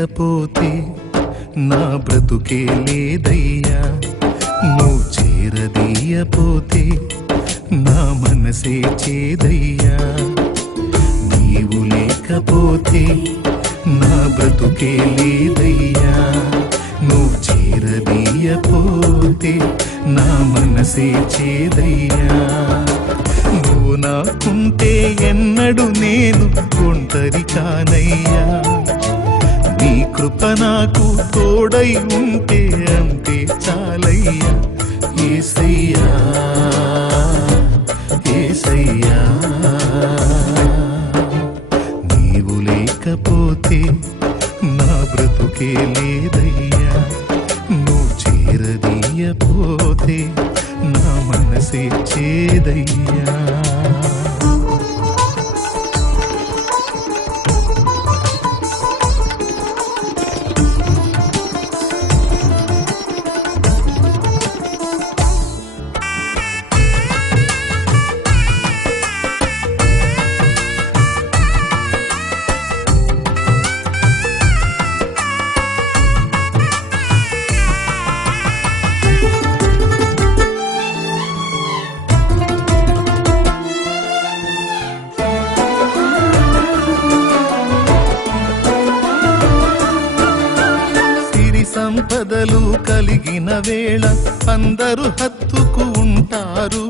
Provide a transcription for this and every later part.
లేకపోతే నా బ్రతుకే లేదయ్యా, నువ్వు చేరదీయపోతే నా మనసే చేదయ్యా. నీవు లేకపోతే నా బ్రతుకే లేదయ్యా, నువ్వు చేరదీయపోతే నా మనసే చేదయ్యా. నువ్వు నాకుంటే ఎన్నడు నేను ఒంటరి కానయ్యా, నీ కృప నాకు తోడై ఉంటే అంతే చాలయ్యా. యేసయ్యా యేసయ్యా, నీవు లేకపోతే నా బ్రతుకే లేదయ్యా, నువ్వు చేరదీయపోతే నా మనసే చేదయ్యా. సంపదలు కలిగిన వేళ అందరూ హత్తుకు ఉంటారు,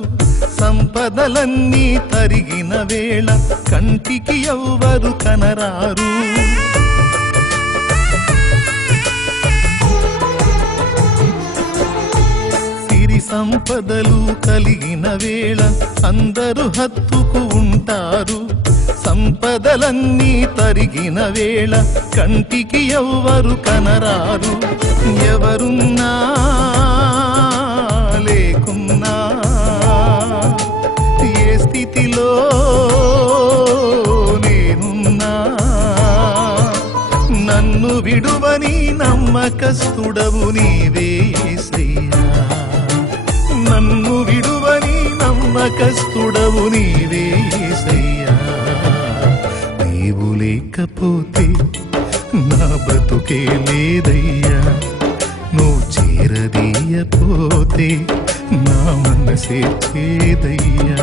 సంపదలన్నీ తరిగిన వేళ కంటికి ఎవ్వరు కనరారు. సిరి సంపదలు కలిగిన వేళ అందరూ హత్తుకు ఉంటారు, సంపదలన్నీ తరిగిన వేళ కంటికి ఎవ్వరు కనరారు. ఎవరున్నా లేకున్నా ఏ స్థితిలో నేనున్నా నన్ను విడువని నమ్మకస్తుడవు నీవే యేసయ్యా, నన్ను విడువని నమ్మకస్తుడవు నీవే యేసయ్యా. నీవు లేకపోతే నా బ్రతుకే లేదయ్యా, నువ్వు చేరదీయపోతే నా మనసే చేదయ్యా.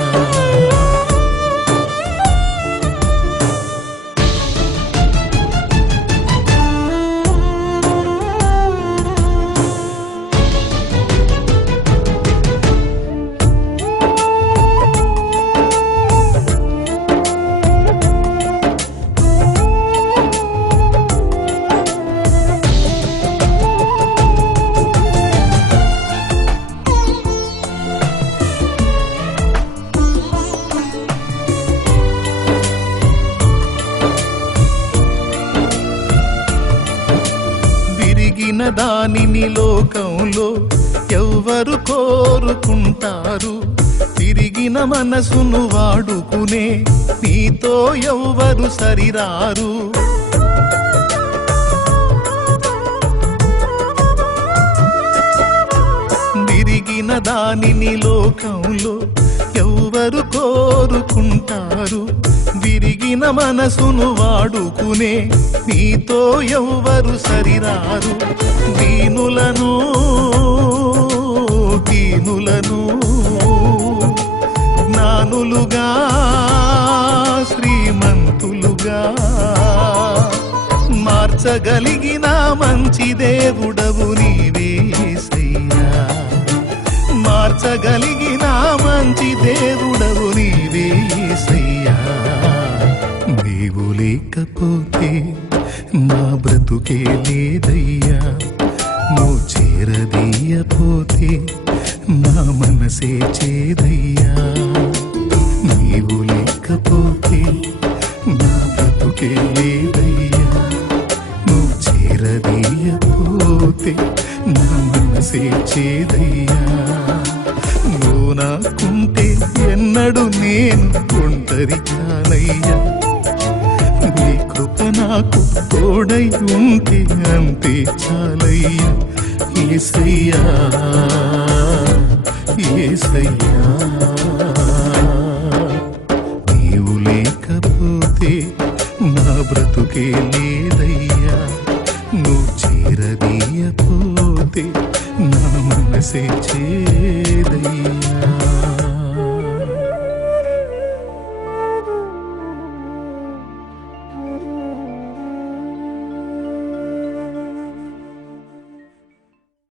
దానిని లోకంలో ఎవ్వరు కోరుకుంటారు, తిరిగిన మనసును వాడుకునే నీతో ఎవ్వరు సరిరారు. తిరిగిన దానిని లోకంలో ఎవ్వరు కోరుకుంటారు, విరిగిన మనసును వాడుకునే నీతో ఎవ్వరు సరిరారు. దీనులను దీనులను జ్ఞానులుగా శ్రీమంతులుగా మార్చగలిగిన మంచి దేవుడవు నీవే యేసయ్యా, మార్చగలిగిన మంచి దేవుడవు నీవే యేసయ్యా. నీవు లేకపోతే నా బ్రతుకే లేదయ్యా, నువ్వు చేరదీయపోతే నా మనసే చేదయ్యా. నీవు లేకపోతే నా బ్రతుకే లేదయ్యా, నువ్వు చేరదీయపోతే నా మనసే చేదయ్యా. నువ్వు నాకుంటే ఎన్నడు నేను ఒంటరి కానయ్యా, నీ కృప నాకు తోడై ఉంటే అంతే చాలయ్యా. యేసయ్యా యేసయ్యా, నీవు లేకపోతే నా బ్రతుకే